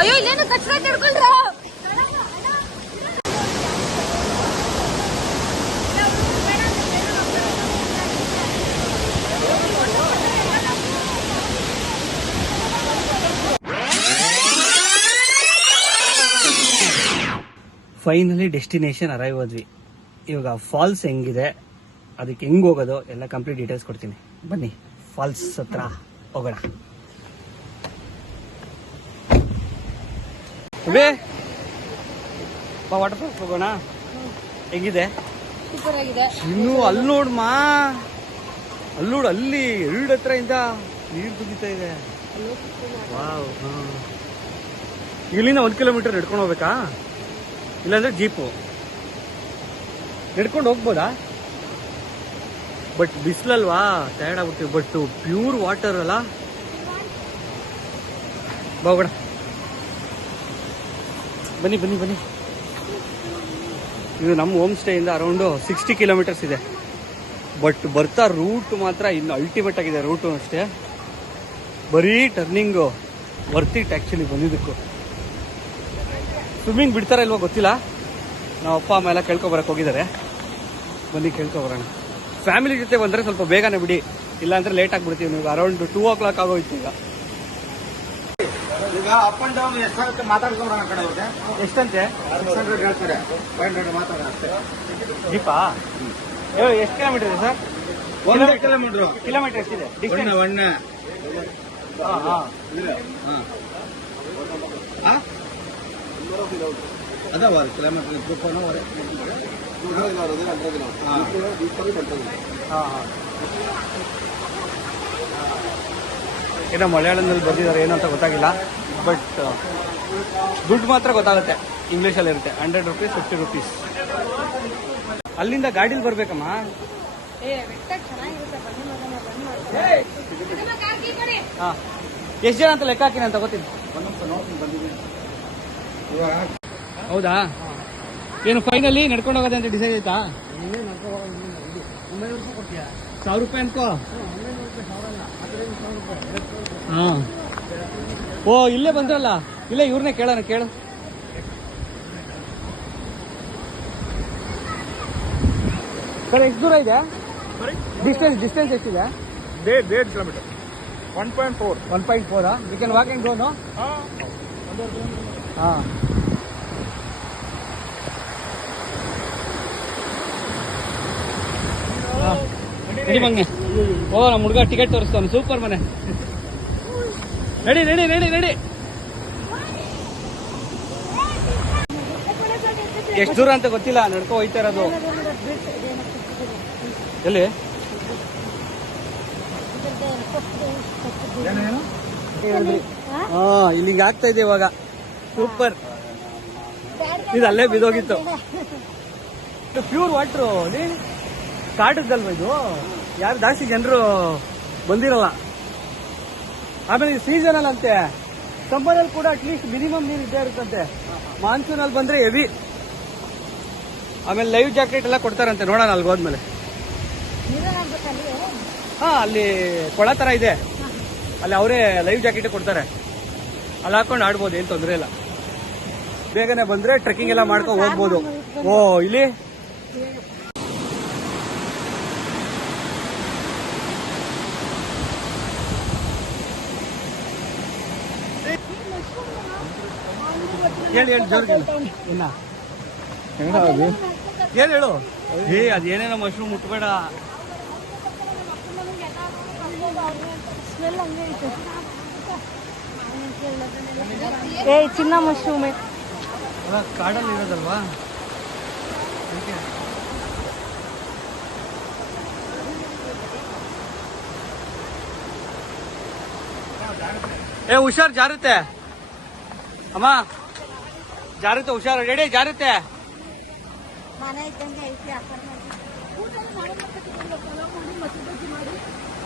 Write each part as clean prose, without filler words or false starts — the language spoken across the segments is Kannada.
ಅಯ್ಯೋ ಇಲ್ಲೇನು ಕಚ್ರ ತಿಳ್ಕೊಳ್ರ. ಫೈನಲಿ ಡೆಸ್ಟಿನೇಷನ್ ಅರೈವ್ ಆದ್ವಿ. ಇವಾಗ ಫಾಲ್ಸ್ ಹೆಂಗಿದೆ, ಅದಕ್ಕೆ ಹೆಂಗ್ ಹೋಗೋದು ಎಲ್ಲ ಕಂಪ್ಲೀಟ್ ಡೀಟೇಲ್ಸ್ ಕೊಡ್ತೀನಿ. ಬನ್ನಿ ಫಾಲ್ಸ್ ಹತ್ರ ಹೋಗೋಣ. ವಾಟರ್ ಫಾಲ್ಸ್ ಹೋಗೋಣ. ಹೆಂಗಿದೆ? ಸೂಪರ್ ಆಗಿದೆ. ಇನ್ನು ಅಲ್ಲಿ ನೋಡ್ಮಾ, ಅಲ್ಲಿ ನೋಡು, ಅಲ್ಲಿ ಎರಡು ಹತ್ರ ಇಂದ ನೀರು ತುಗಿತಾ ಇದೆ. ಇಲ್ಲಿಂದ 1 ಕಿಲೋಮೀಟರ್ ನಡ್ಕೊಂಡು ಹೋಗ್ಬೇಕಾ, ಇಲ್ಲಾಂದ್ರೆ ಜೀಪು ನಡ್ಕೊಂಡು ಹೋಗ್ಬೋದಾ? ಬಟ್ ಬಿಸಿಲಲ್ವಾ, ಟಯರ್ಡ್ ಆಗ್ಬಿಡ್ತೀವಿ. ಬಟ್ ಪ್ಯೂರ್ ವಾಟರ್ ಅಲ್ಲ. ಹೋಗೋಣ, ಬನ್ನಿ ಬನ್ನಿ ಬನ್ನಿ. ಇದು ನಮ್ಮ ಹೋಮ್ ಸ್ಟೇ ಇಂದ ಅರೌಂಡ್ 60 ಕಿಲೋಮೀಟರ್ಸ್ ಇದೆ. ಬಟ್ ಬರ್ತಾ ರೂಟ್ ಮಾತ್ರ ಇನ್ನು ಅಲ್ಟಿಮೇಟ್ ಆಗಿದೆ. ರೂಟು ಅಷ್ಟೇ, ಬರೀ ಟರ್ನಿಂಗು. ವರ್ತಿಟ್ ಆ್ಯಕ್ಚುಲಿ ಬಂದಿದ್ದಕ್ಕೂ. ಸ್ವಿಮ್ಮಿಂಗ್ ಬಿಡ್ತಾರ ಇಲ್ವೋ ಗೊತ್ತಿಲ್ಲ. ನಾವು ಅಪ್ಪ ಅಮ್ಮ ಎಲ್ಲ ಕೇಳ್ಕೊಬರಕ್ಕೆ ಹೋಗಿದ್ದಾರೆ. ಬನ್ನಿ ಕೇಳ್ಕೊಬರೋಣ. ಫ್ಯಾಮಿಲಿ ಜೊತೆ ಬಂದರೆ ಸ್ವಲ್ಪ ಬೇಗನೆ ಬಿಡಿ, ಇಲ್ಲಾಂದ್ರೆ ಲೇಟ್ ಆಗಿಬಿಡ್ತೀವಿ. ನೀವು ಅರೌಂಡ್ 2 o'clock ಆಗೋಯ್ತು. ಈಗ ಅಪ್ ಅಂಡ್ ಡೌನ್ ಎಷ್ಟಾಗುತ್ತೆ ಮಾತಾಡ್ಕೊಂಡ್ರ ಕಡೆ ಅವ್ರಿಗೆ ಎಷ್ಟಂತೆ 600 ಹೇಳ್ತಾರೆ, 500 ಮಾತಾಡ ಅಷ್ಟೇ. ದೀಪಾ ಎಷ್ಟು ಕಿಲೋಮೀಟರ್ ಇದೆ ಸರ್? 1 ಕಿಲೋಮೀಟರ್. ಕಿಲೋಮೀಟರ್ ಎಷ್ಟಿದೆ ಡಿಸ್ಟೆನ್ಸ್? ಅದಾವ ಕಿಲೋಮೀಟರ್ ಏನೋ ಮಲಯಾಳಂದಲ್ಲಿ ಬರ್ದಿದ್ದಾರೆ, ಏನಂತ ಗೊತ್ತಾಗಿಲ್ಲ. ಬಟ್ ದುಡ್ಡು ಮಾತ್ರ ಗೊತ್ತಾಗುತ್ತೆ, ಇಂಗ್ಲೀಷಲ್ಲಿ ಇರುತ್ತೆ. 100 rupees, 50 rupees. ಅಲ್ಲಿಂದ ಗಾಡೀಲಿ ಬರ್ಬೇಕಮ್ಮ. ಹಾ, ಎಷ್ಟು ಜನ ಅಂತ ಲೆಕ್ಕ ಹಾಕಿನ ಅಂತ ಗೊತ್ತಿಲ್ಲ. ಹೌದಾ? ಏನು ಫೈನಲಿ ನಡ್ಕೊಂಡು ಹೋಗೋದೆ ಅಂತ ಡಿಸೈಡ್ ಆಯ್ತಾ? 1000 ರೂಪಾಯಿ ಅನ್ಕೋ. ಹಾ, ಓ ಇಲ್ಲೇ ಬಂದ್ರಲ್ಲ, ಇಲ್ಲೇ ಇವ್ರನ್ನೇ ಕೇಳೋಣ. ಕೇಳು ಸರ್, ಎಷ್ಟು ದೂರ ಇದೆ? ಡಿಸ್ಟೆನ್ಸ್ ಎಷ್ಟಿದೆ? 1.5 kilometre. 1.4. We can walk and go, no? ಹಾ, ನಡಿ ಮಂಗೆ. ಓ, ನಮ್ಮ ಹುಡುಗ ಟಿಕೆಟ್ ತೋರಿಸ್ತಾನೆ. ಸೂಪರ್ ಮನೆ. ನಡಿ ನಡಿ ನಡಿ ನಡಿ. ಎಷ್ಟು ದೂರ ಅಂತ ಗೊತ್ತಿಲ್ಲ, ನಡ್ಕೊ ಹೋಯ್ತಾ ಇರೋದು. ಎಲ್ಲಿ? ಹಾ, ಇಲ್ಲಿಗೆ ಆಗ್ತಾ ಇದೆ ಇವಾಗ. ಸೂಪರ್. ಇದು ಅಲ್ಲೇ ಬಿದ್ದೋಗಿತ್ತು. Pure water. ಕಾಟದಲ್ವ ಇದು? ಯಾರು ಜಾಸ್ತಿ ಜನರು ಬಂದಿರಲ್ಲ. ಆಮೇಲೆ ಇದು ಸೀಸನಲ್ ಅಂತೆ. ಸಮ್ಮರಲ್ಲಿ ಕೂಡ ಅಟ್ಲೀಸ್ಟ್ ಮಿನಿಮಮ್ ನೀರು ಇದ್ದೇ ಇರುತ್ತಂತೆ. ಮಾನ್ಸೂನ್ ಅಲ್ಲಿ ಬಂದ್ರೆ ಹೆವಿ. ಆಮೇಲೆ ಲೈವ್ ಜಾಕೆಟ್ ಎಲ್ಲ ಕೊಡ್ತಾರಂತೆ. ನೋಡೋಣ ಅಲ್ಗೆ ಹೋದ್ಮೇಲೆ. ಹಾ, ಅಲ್ಲಿ ಕೊಳ ತರ ಇದೆ, ಅಲ್ಲಿ ಅವರೇ ಲೈವ್ ಜಾಕೆಟ್ ಕೊಡ್ತಾರೆ. ಅಲ್ಲಿ ಹಾಕೊಂಡು ಆಡ್ಬೋದು, ಏನ್ ತೊಂದರೆ ಇಲ್ಲ. ಬೇಗನೆ ಬಂದ್ರೆ ಟ್ರೆಕ್ಕಿಂಗ್ ಎಲ್ಲ ಮಾಡ್ಕೊಂಡು ಹೋಗ್ಬೋದು. ಓ, ಇಲ್ಲಿ ಹೇಳಿ ಜೋರ್ಗೆ ಇನ್ನ ಹೇಳು. ಅದೇನೇನೋ ಮಶ್ರೂಮ್ ಮುಟ್ಬೇಡ. ಚಿನ್ನ ಮಶ್ರೂಮ್ ಕಾಡಲ್ಲಿ ಇರೋದಲ್ವಾ? ಹುಷಾರ್, ಜಾರುತ್ತೆ ಅಮ್ಮ, ಜಾರುತ್ತೆ. ಹುಷಾರು, ರೆಡಿ, ಜಾರುತ್ತೆ.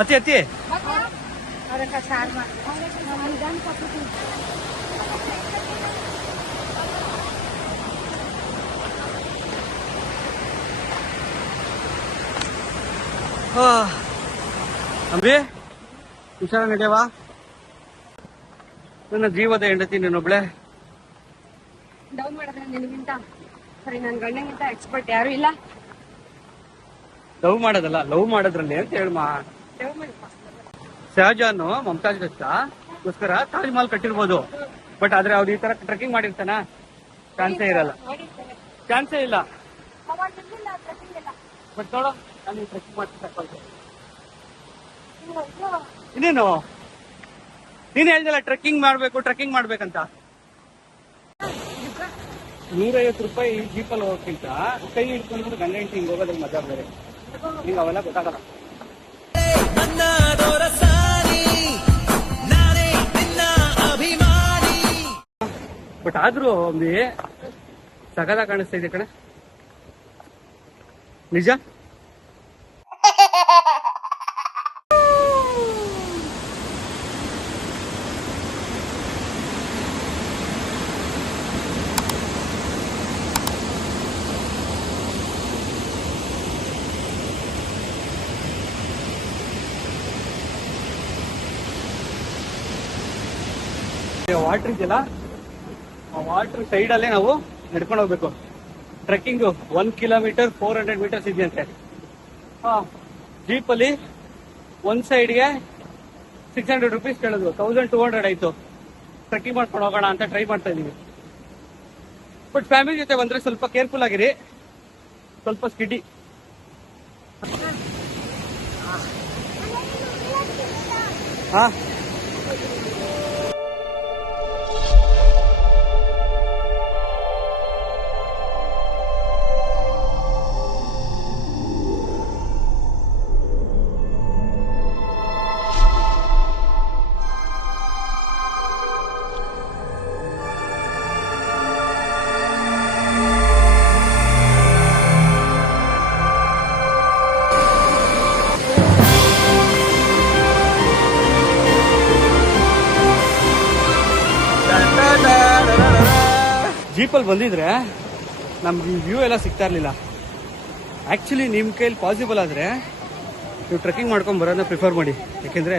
ಅತ್ತಿ ಅತ್ತಿ. ಅಂಬಿ ಹುಷಾರ ನಡೆಯವ. ನನ್ನ ಜೀವದ ಹೆಂಡತಿ ನೀನೊಬ್ಳೆ. ಡೌನ್ ಮಾಡಿದ್ರೆ ನಿನಗಿಂತ ಸರಿ ನನ್ನ ಗಂಡನಿಗಿಂತ ಎಕ್ಸ್ಪರ್ಟ್ ಯಾರು ಇಲ್ಲ. ಲವ್ ಮಾಡೋದಲ್ಲ, ಲವ್ ಮಾಡೋದ್ರಲ್ಲಿ ಅಂತ ಹೇಳಮ್ಮ. ಶಹಜಾನ್ ಮಮತಾಜ್ ಗೋಸ್ಕರ ತಾಜ್ ಮಹಲ್ ಕಟ್ಟಿರ್ಬೋದು, ಬಟ್ ಆದ್ರೆ ಅವ್ರು ಈ ತರ ಟ್ರೆಕ್ಕಿಂಗ್ ಮಾಡಿರ್ತಾನ? ಚಾನ್ಸೇ ಇರಲ್ಲ, ಚಾನ್ಸೇ ಇಲ್ಲ. ಬಟ್ ನೋಡು, ನಾನು ಟ್ರೆಕ್ಕಿಂಗ್ ಮಾಡ್ತೀನಿ. ಇನ್ನೇನು ನೀನ್ ಹೇಳ್ದಲ್ಲ ಟ್ರೆಕ್ಕಿಂಗ್ ಮಾಡ್ಬೇಕಂತ. 150 ರೂಪಾಯಿ ಜೀಪಲ್ಲಿ ಹೋಗೋಕ್ಕಿಂತ ಕೈ ಹಿಡ್ಕೊಂಡು ಗಂಡ ಹೆಂಡತಿ ಹಿಂಗ್ ಹೋಗೋದ್ರಲ್ಲಿ ಮಜಾ ಬೇರೆ. ನಿಂಗೆ ಅವೆಲ್ಲ ಗೊತ್ತಾಗಲ್ಲ. ಬಟ್ ಆದ್ರೂ ಒಂದು ಸಗದ ಕಾಣಿಸ್ತಾ ಇದೆ ಕಣೆ, ನಿಜ. ವಾಟರ್ ಇದೆಯಲ್ಲ, ಆ ವಾಟರ್ ಸೈಡ್ ಅಲ್ಲೇ ನಾವು ನಡ್ಕೊಂಡು ಹೋಗ್ಬೇಕು. ಟ್ರೆಕ್ಕಿಂಗ್ 1 ಕಿಲೋಮೀಟರ್ 400 ಮೀಟರ್ಸ್ ಇದೆಯಂತೆ. ಜೀಪ್ ಅಲ್ಲಿ ಒಂದ್ ಸೈಡ್ಗೆ 600 ರುಪೀಸ್ ಕೇಳಿದ್ರು, 1200 ಆಯ್ತು. ಟ್ರೆಕ್ಕಿಂಗ್ ಮಾಡ್ಕೊಂಡು ಹೋಗೋಣ ಅಂತ ಟ್ರೈ ಮಾಡ್ತಾ ಇದೀವಿ. ಬಟ್ ಫ್ಯಾಮಿಲಿ ಜೊತೆ ಬಂದ್ರೆ ಸ್ವಲ್ಪ ಕೇರ್ಫುಲ್ ಆಗಿರಿ, ಸ್ವಲ್ಪ ಸ್ಕಿಡಿ. ಹಾ ಜೀಪಲ್ಲಿ ಬಂದಿದ್ರೆ ನಮ್ಗೆ ವ್ಯೂ ಎಲ್ಲ ಸಿಗ್ತಾ ಇರಲಿಲ್ಲ. ಆ್ಯಕ್ಚುಲಿ ನಿಮ್ಮ ಕೈಲಿ ಪಾಸಿಬಲ್ ಆದರೆ ನೀವು ಟ್ರೆಕ್ಕಿಂಗ್ ಮಾಡ್ಕೊಂಡು ಬರೋದನ್ನ ಪ್ರಿಫರ್ ಮಾಡಿ. ಯಾಕೆಂದರೆ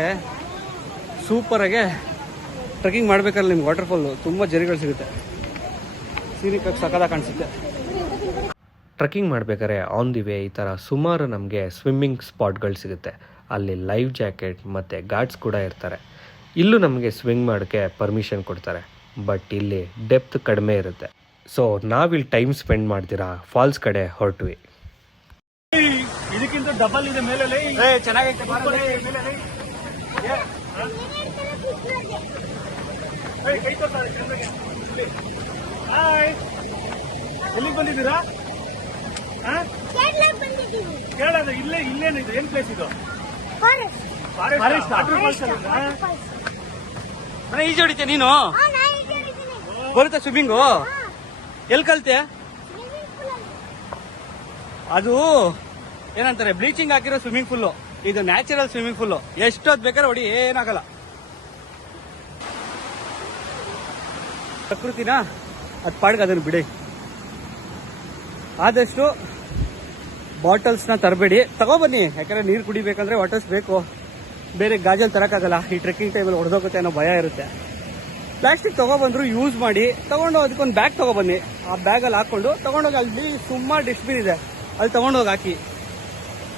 ಸೂಪರಾಗೆ ಟ್ರೆಕ್ಕಿಂಗ್ ಮಾಡ್ಬೇಕಾದ್ರೆ ನಿಮ್ಗೆ ವಾಟರ್ಫಾಲು ತುಂಬ ಜರಿಗಳು ಸಿಗುತ್ತೆ, ಸೀನಿಕಾಗಿ ಸಕದ ಕಾಣಿಸುತ್ತೆ. ಟ್ರೆಕ್ಕಿಂಗ್ ಮಾಡಬೇಕಾದ್ರೆ ಆನ್ ದಿ ವೇ ಈ ಥರ ಸುಮಾರು ನಮಗೆ ಸ್ವಿಮ್ಮಿಂಗ್ ಸ್ಪಾಟ್ಗಳು ಸಿಗುತ್ತೆ. ಅಲ್ಲಿ ಲೈವ್ ಜಾಕೆಟ್ ಮತ್ತು ಗಾರ್ಡ್ಸ್ ಕೂಡ ಇರ್ತಾರೆ. ಇಲ್ಲೂ ನಮಗೆ ಸ್ವಿಂಗ್ ಮಾಡೋಕ್ಕೆ ಪರ್ಮಿಷನ್ ಕೊಡ್ತಾರೆ, ಬಟ್ ಇಲ್ಲಿ ಡೆಪ್ತ್ ಕಡಿಮೆ ಇರುತ್ತೆ. ಸೊ ನಾವಿಲ್ಲಿ ಟೈಮ್ ಸ್ಪೆಂಡ್ ಮಾಡ್ತೀರಾ ಫಾಲ್ಸ್ ಕಡೆ ಹೊರಟ್ವಿ. ಇದಕ್ಕಿಂತ ಡಬಲ್ ಇದೆ ಮೇಲೆ, ಚೆನ್ನಾಗೈತೆ. ಎಲ್ಲಿಗೆ ಬಂದಿದ್ದೀರಾ? ಕೇಳೋದ ಇಲ್ಲೇನಿದೆ? ಏನ್ ಪ್ಲೇಸ್ ಇದು? ಈಜು ಹೊಡಿತೀಯ ನೀನು? ಬರುತ್ತಾ ಸ್ವಿಮ್ಮಿಂಗು? ಎಲ್ಲಿ ಕಲ್ತೆ? ಅದು ಏನಂತಾರೆ, ಬ್ಲೀಚಿಂಗ್ ಹಾಕಿರೋ ಸ್ವಿಮ್ಮಿಂಗ್ ಫುಲ್ಲು. ಇದು ನ್ಯಾಚುರಲ್ ಸ್ವಿಮ್ಮಿಂಗ್ ಫುಲ್ಲು. ಎಷ್ಟೊತ್ತು ಬೇಕಾದ್ರೆ ಹೊಡಿ, ಏನಾಗಲ್ಲ. ಪ್ರಕೃತಿನ ಅದು ಪಾಡ್ಗೆ ಅದನ್ನು ಬಿಡಿ. ಆದಷ್ಟು ಬಾಟಲ್ಸ್ನ ತರಬೇಡಿ, ತಗೊಬನ್ನಿ. ಯಾಕಂದ್ರೆ ನೀರು ಕುಡಿಬೇಕಂದ್ರೆ ವಾಟರ್ಸ್ ಬೇಕು. ಬೇರೆ ಗಾಜಲ್ಲಿ ತರಕ್ಕಾಗಲ್ಲ, ಈ ಟ್ರೆಕ್ಕಿಂಗ್ ಟೈಮಲ್ಲಿ ಹೊಡೆದೋಗುತ್ತೆ ಅನ್ನೋ ಭಯ ಇರುತ್ತೆ. ಪ್ಲಾಸ್ಟಿಕ್ ತಗೊಬಂದ್ರು ಯೂಸ್ ಮಾಡಿ, ತಗೊಂಡು ಅದಕ್ಕೊಂದು ಬ್ಯಾಗ್ ತಗೊಬನ್ನಿ. ಆ ಬ್ಯಾಗಲ್ಲಿ ಹಾಕೊಂಡು ತಗೊಂಡೋಗಿ, ಅಲ್ಲಿ ಸುಮಾರು ಡಸ್ಟ್ಬಿನ್ ಇದೆ, ಅಲ್ಲಿ ತಗೊಂಡೋಗಿ ಹಾಕಿ.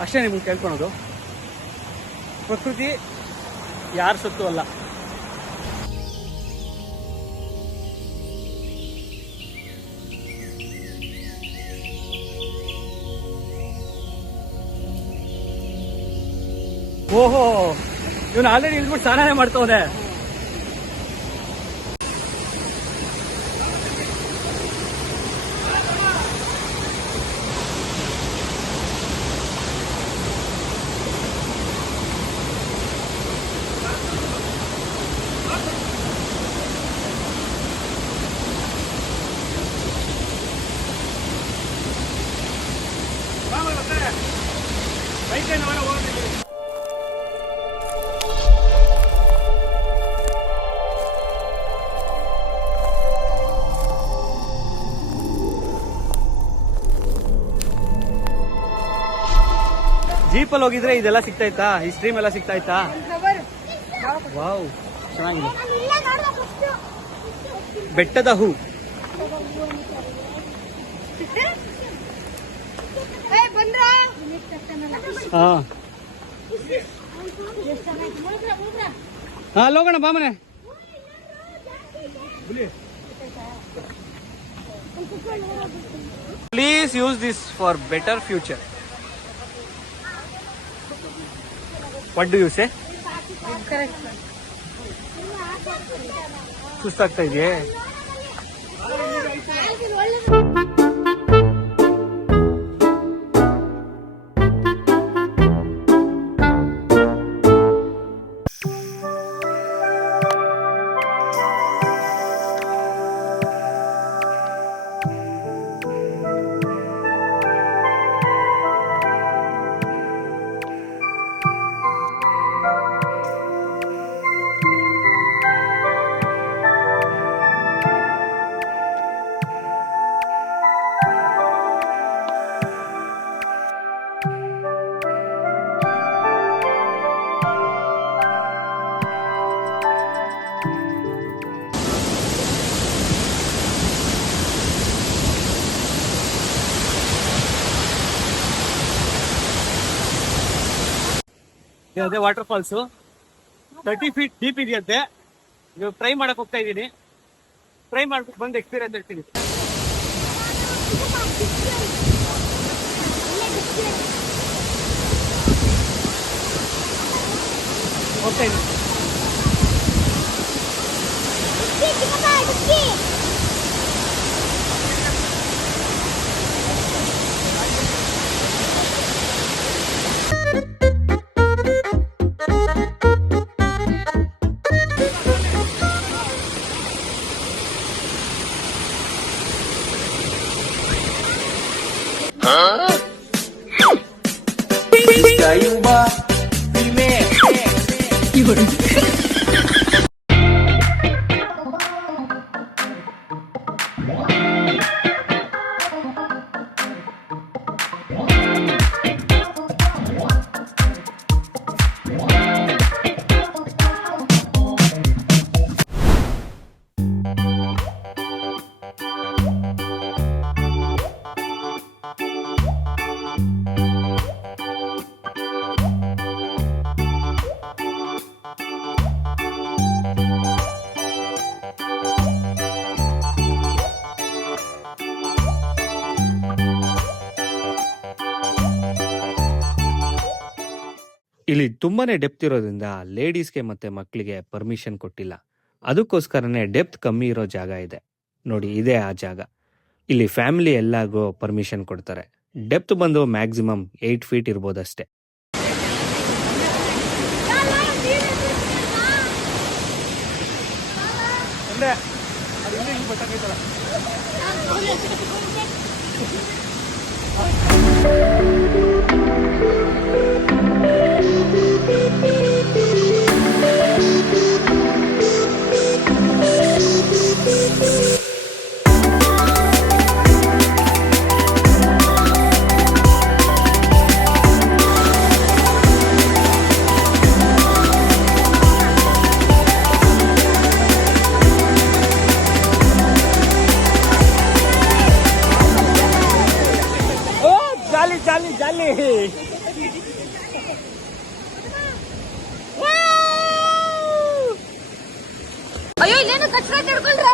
ಅಷ್ಟೇ ನಿಮ್ಗೆ ಕೇಳ್ಕೊಳೋದು. ಪ್ರಕೃತಿ ಯಾರ ಸೊತ್ತು ಅಲ್ಲ. ಓಹೋ, ಇವನು ಆಲ್ರೆಡಿ ಇಳ್ಬಿಟ್ಟು ಸ್ನಾನ ಮಾಡ್ತವನೆ. ಜೀಪಲ್ಲಿ ಹೋಗಿದ್ರೆ ಇದೆಲ್ಲ ಸಿಗ್ತಾ ಇತ್ತಾ? ಈ ಸ್ಟ್ರೀಮ್ ಎಲ್ಲ ಸಿಗ್ತಾ ಇತ್ತಾ? ವಾವ್, ಚೆನ್ನಾಗಿದೆ. ಬೆಟ್ಟದ ಹೂ. ಹಾ ಹಾ, ಹೋಗೋಣ ಬಾ ಮನೆ. Please use this for better future. What do you say? ಸುಸ್ತಾಗ್ತಾ ಇದೆಯೇ? ಅದೇ ವಾಟರ್ ಫಾಲ್ಸ್ 30 ಫೀಟ್ ಡೀಪ್ ಇದೆಯಂತೆ. ಇವಾಗ ಟ್ರೈ ಮಾಡಕ್ ಹೋಗ್ತಾ ಇದ್ದೀನಿ. ಟ್ರೈ ಮಾಡ್ಬಿಟ್ಟು ಬಂದು ಎಕ್ಸ್ಪೀರಿಯನ್ಸ್ ಹೇಳ್ತೀನಿ. ಹೋಗ್ತಾ ಇದ್ದೀನಿ. ಇಲ್ಲಿ ತುಂಬಾನೇ ಡೆಪ್ತ್ ಇರೋದ್ರಿಂದ ಲೇಡೀಸ್ಗೆ ಮತ್ತೆ ಮಕ್ಕಳಿಗೆ ಪರ್ಮಿಷನ್ ಕೊಟ್ಟಿಲ್ಲ. ಅದಕ್ಕೋಸ್ಕರನೇ ಡೆಪ್ತ್ ಕಮ್ಮಿ ಇರೋ ಜಾಗ ಇದೆ ನೋಡಿ, ಇದೇ ಆ ಜಾಗ. ಇಲ್ಲಿ ಫ್ಯಾಮಿಲಿ ಎಲ್ಲಾಗೂ ಪರ್ಮಿಷನ್ ಕೊಡ್ತಾರೆ. ಡೆಪ್ತ್ ಬಂದು ಮ್ಯಾಕ್ಸಿಮಮ್ 8 ಫೀಟ್ ಇರ್ಬೋದಷ್ಟೇ. ಜಾಲಿ ಜಾಲಿ ಜಾಲಿ. ಅಯ್ಯೋ, ಇಲ್ಲೇನು ಕಚ್ರ ತಿಳ್ಕೊಂಡ್ರ.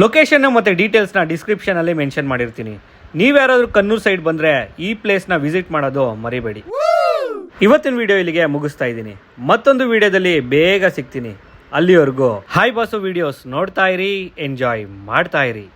ಲೊಕೇಶನ್ ಮತ್ತು ಡೀಟೇಲ್ಸ್ನ ಡಿಸ್ಕ್ರಿಪ್ಷನಲ್ಲಿ ಮೆನ್ಷನ್ ಮಾಡಿರ್ತೀನಿ. ನೀವ್ಯಾರಾದ್ರೂ ಕನ್ನೂರು ಸೈಡ್ ಬಂದರೆ ಈ ಪ್ಲೇಸ್ನ ವಿಸಿಟ್ ಮಾಡೋದು ಮರಿಬೇಡಿ. ಇವತ್ತಿನ ವಿಡಿಯೋ ಇಲ್ಲಿಗೆ ಮುಗಿಸ್ತಾ ಇದ್ದೀನಿ. ಮತ್ತೊಂದು ವಿಡಿಯೋದಲ್ಲಿ ಬೇಗ ಸಿಗ್ತೀನಿ. ಅಲ್ಲಿವರೆಗೂ ಹಾಯ್ ಬಾಸು ವಿಡಿಯೋಸ್ ನೋಡ್ತಾ ಇರಿ, ಎಂಜಾಯ್ ಮಾಡ್ತಾ ಇರಿ.